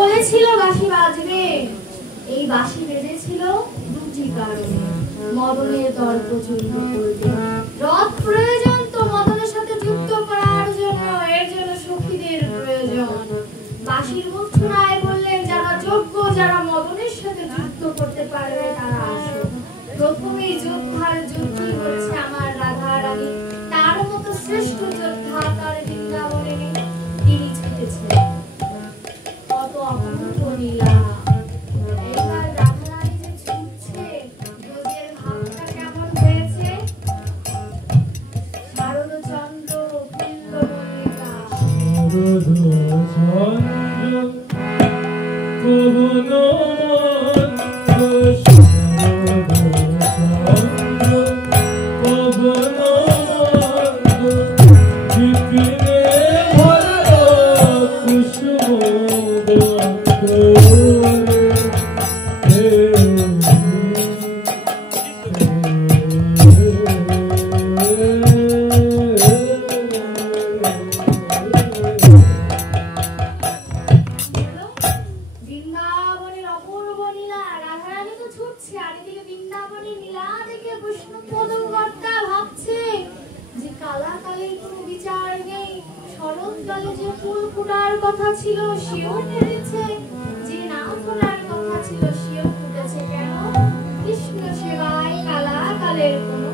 বলেছিল বাঁশি বাজবে, এই বাঁশি বেজেছিল দুটি কারণে। মদনের দর্প চূর্ণ করবে, রথ প্রয়োজন তো মদনের সাথে যুদ্ধ করার জন্য, এর জন্য সখীদের প্রয়োজন। বাঁশির মূর্ছনায় বললেন, যারা যোগ্য, যারা মদনের সাথে যুদ্ধ করতে পারবে তারা আসো। প্রথমেই যোদ্ধার যুদ্ধই হচ্ছে আমার রাধা রানী, তার মতো শ্রেষ্ঠ যোদ্ধা তার বৃন্দাবনে নেই, তিনি ছুটেছেন। কত অপূর্ব লীলা। এইবার রাধা রানী যে ছুটছে, ব্রজের ভাবটা কেমন হয়েছে? শারদচন্দ্র পুল্লমল্লিকা, কথা ছিল সেও ফেলেছে, যে না ফোটার কথা ছিল সেও ফুটেছে। কেন? কৃষ্ণ সেবায় কালাকালের কোনো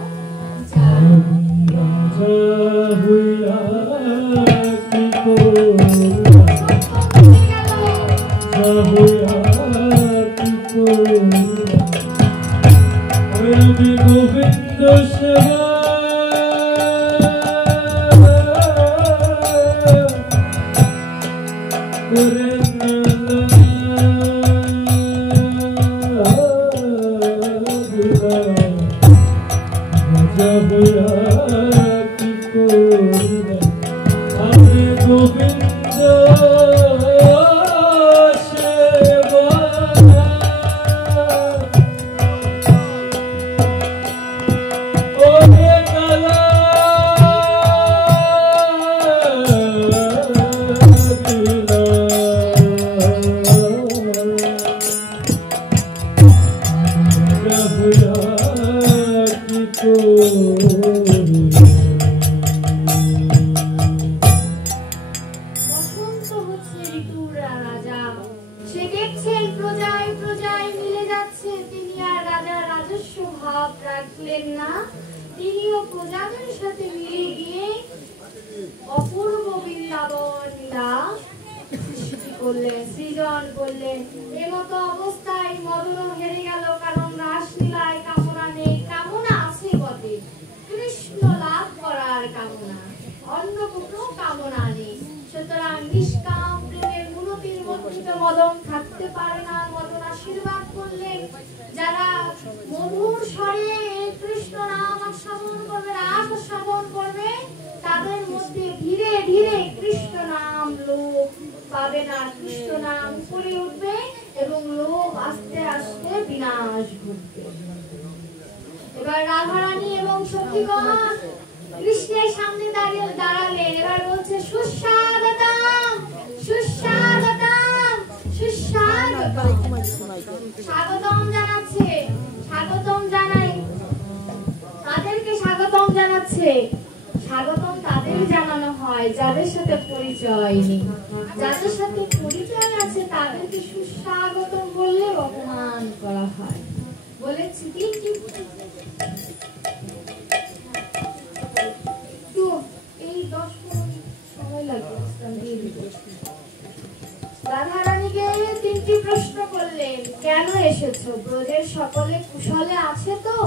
গোবিন্দ সেবা সৃজন করলেন। এমতো অবস্থায় মদন হেরে গেল, কারণ রাসলীলায় কামনা নেই। কামনা আছে বটে, কৃষ্ণ লাভ করার কামনা, অন্য কোনো কামনা নেই। সুতরাং নিষ্কাম প্রেমের মূলতির মন্ত্রিত মদন থাকতে পারে না। মদন আশীর্বাদ করলেন, যারা মধুর স্বরে কৃষ্ণ নাম আস্বাদন করবে, রাস আস্বাদন করবে, তাদের মধ্যে ধীরে ধীরে কৃষ্ণ নাম লোভ পাবে না, কৃষ্ণ নাম করে উঠবে এবং লোভ আস্তে আস্তে বিনাশ ঘটবে। এবার রাধারানী এবং সখীগণ কৃষ্ণের সামনে দাঁড়ালেন। এবার বলছে, সুস্বাগতম সুস্বাগতম সুস্বাগতম, স্বাগতম জানাচ্ছে। স্বাগতম জানাই, তাদেরকে স্বাগতম জানাচ্ছে। স্বাগতম তাদের জানানো হয় যাদের সাথে পরিচয় নেই। যাদের সাথে পরিচয় আছে তাদেরকে সুস্বাগতম বললে অপমান করা হয়। বলেছি কি তো এই 10 মিনিট সময় লাগবে। রাধারানীকে 3টি প্রশ্ন করলেন। কেন এসেছো? ব্রজের সকলে কুশলে আছে তো?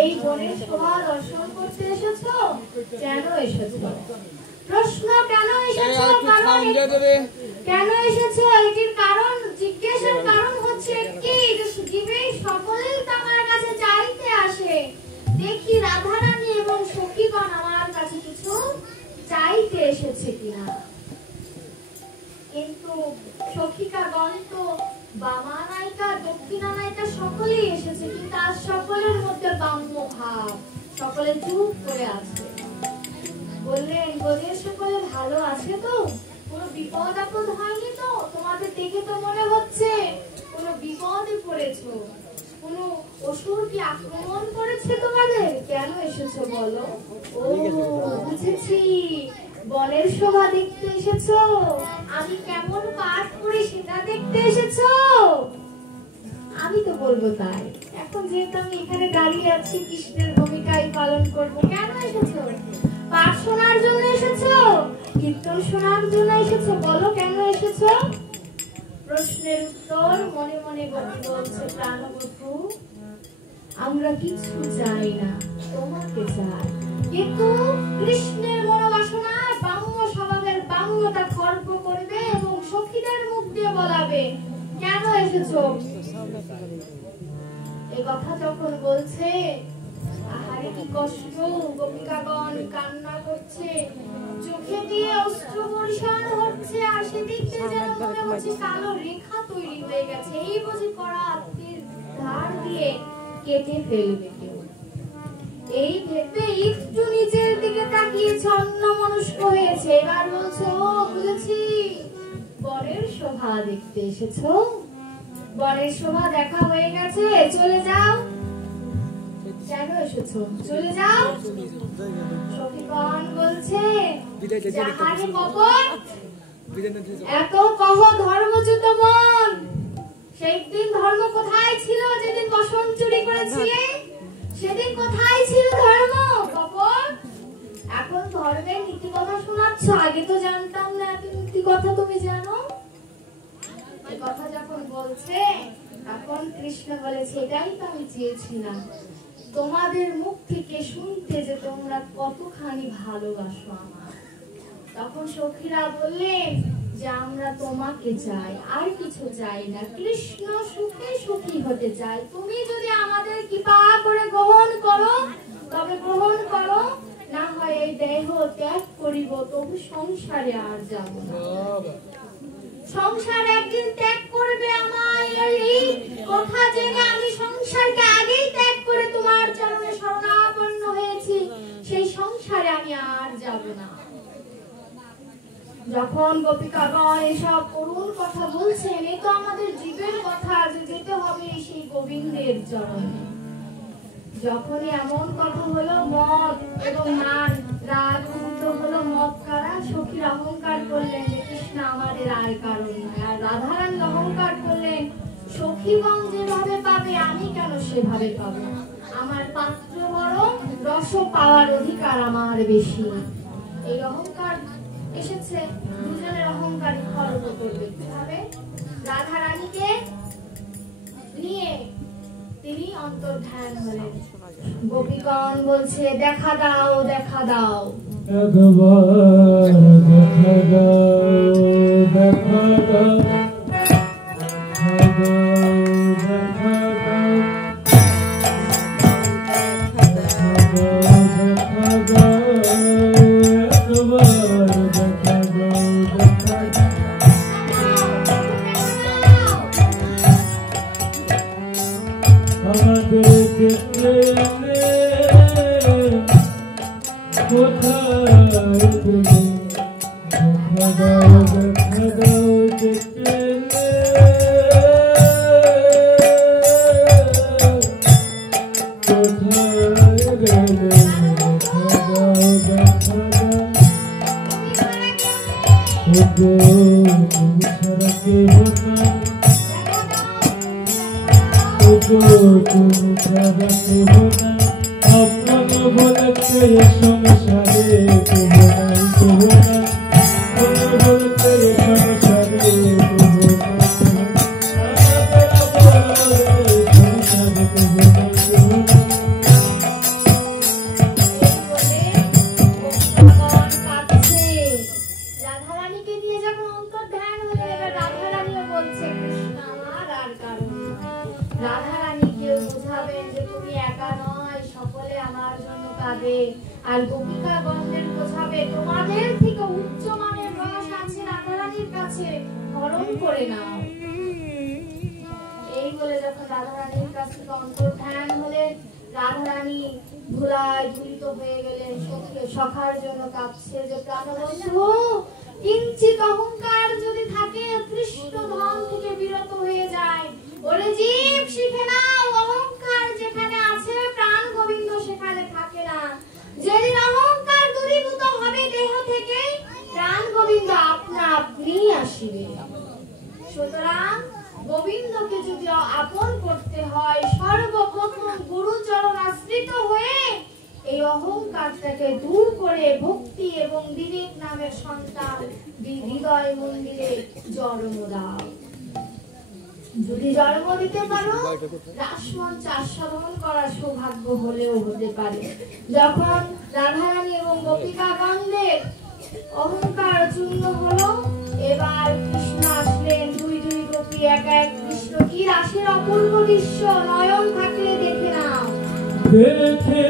এই বনের শোভা দর্শন করতে এসেছো? কেন এসেছো? প্রশ্ন কেন এসেছো, কেন এসেছো এটির কারণ জিজ্ঞাসার কারণ হচ্ছে কি, জীবে সকলেই আমার কাছে চাইতে আসে। দেখি রাধারানী এবং সখীগণ আমার কাছে কিছু চাইতে এসেছে কিনা। কিন্তু সখীগণ তো বামা নায়িকা দক্ষিণা নায়িকা সকলেই এসেছে, কিন্তু আজ সকলের মধ্যে বাম্য ভাব, সকলে চুপ করে আছে। বললেন, ব্রজের সকলে ভালো আছে তো? কোনো বিপদ আপদ হয়নি তো? দেখে তো মনে হচ্ছে কোনো বিপদে পড়েছো, কোনো অসুর কি আক্রমণ করেছে তোমাদের? কেন এসেছো বলো? ও বুঝেছি, বনের শোভা দেখতে এসেছো, আমি কেমন পাঠ করি সেটা দেখতে এসেছো। আমি তো বলবো তাই। এখন যেহেতু আমি এখানে দাঁড়িয়ে আছি, কৃষ্ণের ভূমিকাই পালন করব। কেন এসেছো? পাঠ শোনার জন্য এসেছো? কীর্তন শোনার জন্য এসেছো? বলো কেন এসেছো? প্রশ্নের উত্তর মনে মনে বলছে প্রাণবধূ, আমরা কিছু চাই না, তোমাকে চাই। কিন্তু কৃষ্ণের মনোবাসনা বাম্য স্বভাবের বাম্যতা খর্ব করবে এবং সখীদের মুখ দিয়ে বলাবে কেন এসেছো। এই কথা যখন বলছে, আহারে কি কষ্ট, গোপিকাগণ কান্না করছে, চোখে দিয়ে অশ্রু বর্ষণ হচ্ছে, আর সেদিক দিয়ে যেন মনে হচ্ছে কালো রেখা তৈরি হয়ে গেছে, এই বুঝি করা তীর ধার দিয়ে কেটে ফেলবে কেউ। এই ভেবে একটু নিচের দিকে তাকিয়ে ছন্নমনস্ক হয়েছে। এবার বলছো, বুঝেছি, বনের শোভা দেখতে এসেছো। বনের শোভা দেখা হয়ে গেছে, চলে যাও। কেন এসেছো? চলে যাও। সখীগণ বলছে, যাহারে কপট, এত কহ ধর্মচ্যুত মন। সেই দিন ধর্ম কোথায় ছিল? যেদিন বসন চুরি করেছিলে সেদিন কোথায় ছিল ধর্ম? কপট, এখন ধর্মের নীতি কথা শোনাচ্ছ, আগে তো জানতাম না এত নীতি কথা তুমি জানো। এই কথা যখন বলছে তখন কৃষ্ণ বলেছে, এটাই তো আমি চেয়েছিলাম তোমাদের মুখ থেকে শুনতে, যে তোমরা কতখানি ভালোবাসো আমার। তখন সখীরা বললেন যে আমরা তোমাকে চাই, আর কিছু চাই না, কৃষ্ণ সুখে সুখী হতে চাই। তুমি যদি আমাদের কৃপা করে গ্রহণ করো তবে গ্রহণ করো, না হয় এই দেহ ত্যাগ করিব, তবু সংসারে আর যাব না। সংসার একদিন ত্যাগ করবে আমায়, এই কথা জেনে আমি সংসারকে আগেই ত্যাগ করে তোমার চরণে শরণাপন্ন হয়েছি, সেই সংসারে আমি আর যাব না। যখন গোপিকাগণ এসব করুণ কথা বলছেন, এই তো আমাদের জীবের কথা, যে যেতে হবে সেই গোবিন্দের চরণে। যখনই এমন কথা হলো, মদ এবং নান রাগ হলো, মদ কারা, সখীর অহংকার করলেন যে কৃষ্ণ আমাদের আয় কারণ নয়, আর রাধারানী অহংকার করলেন সখীগণ যেভাবে পাবে আমি কেন সেভাবে পাবো, আমার পাত্র বড়, রস পাওয়ার অধিকার আমার বেশি। এই অহংকার এসেছে, দুজনের অহংকারী খর্ব করবে। কিভাবে? রাধারানীকে নিয়ে তিনি অন্তর্ধান হলেন। গোপীগণ বলছে, দেখা দাও, দেখা দাও, একবার দেখা দাও, দেখা দাও, আর গোপিকাগণদের বোঝাবে তোমাদের থেকে উচ্চ মানের রস আছে রাধারানীর কাছে, হরণ করে নাও। এই বলে যখন রাধারানীর কাছে অন্তর্ধান হলেন, রাধারানী ধুলায় ধুলিত হয়ে গেলেন, সখার জন্য কাঁদছে যে প্রাণবন্ধু, কিঞ্চিত অহংকার যদি থাকে, কৃষ্ণ ধন নিয়েই আসিবে। সুতরাং গোবিন্দকে যদি আপন করতে হয় সর্বপ্রথম গুরুচরণ আশ্রিত হয়ে এই অহংকারটাকে দূর করে ভক্তি এবং বিবেক নামের সন্তান হৃদয় মন্দিরে জন্ম দাও। যদি জন্ম দিতে পারো রাসমঞ্চ আস্বাদন করার সৌভাগ্য হলেও হতে পারে। যখন রাধারানী এবং গোপিকাগণদের অহংকার চূর্ণ হলো, এবার কৃষ্ণ আসলেন। দুই দুই গোপী এক এক কৃষ্ণ। কি রাসের অপূর্ব দৃশ্য! নয়ন থাকলে দেখে নাও। দেখে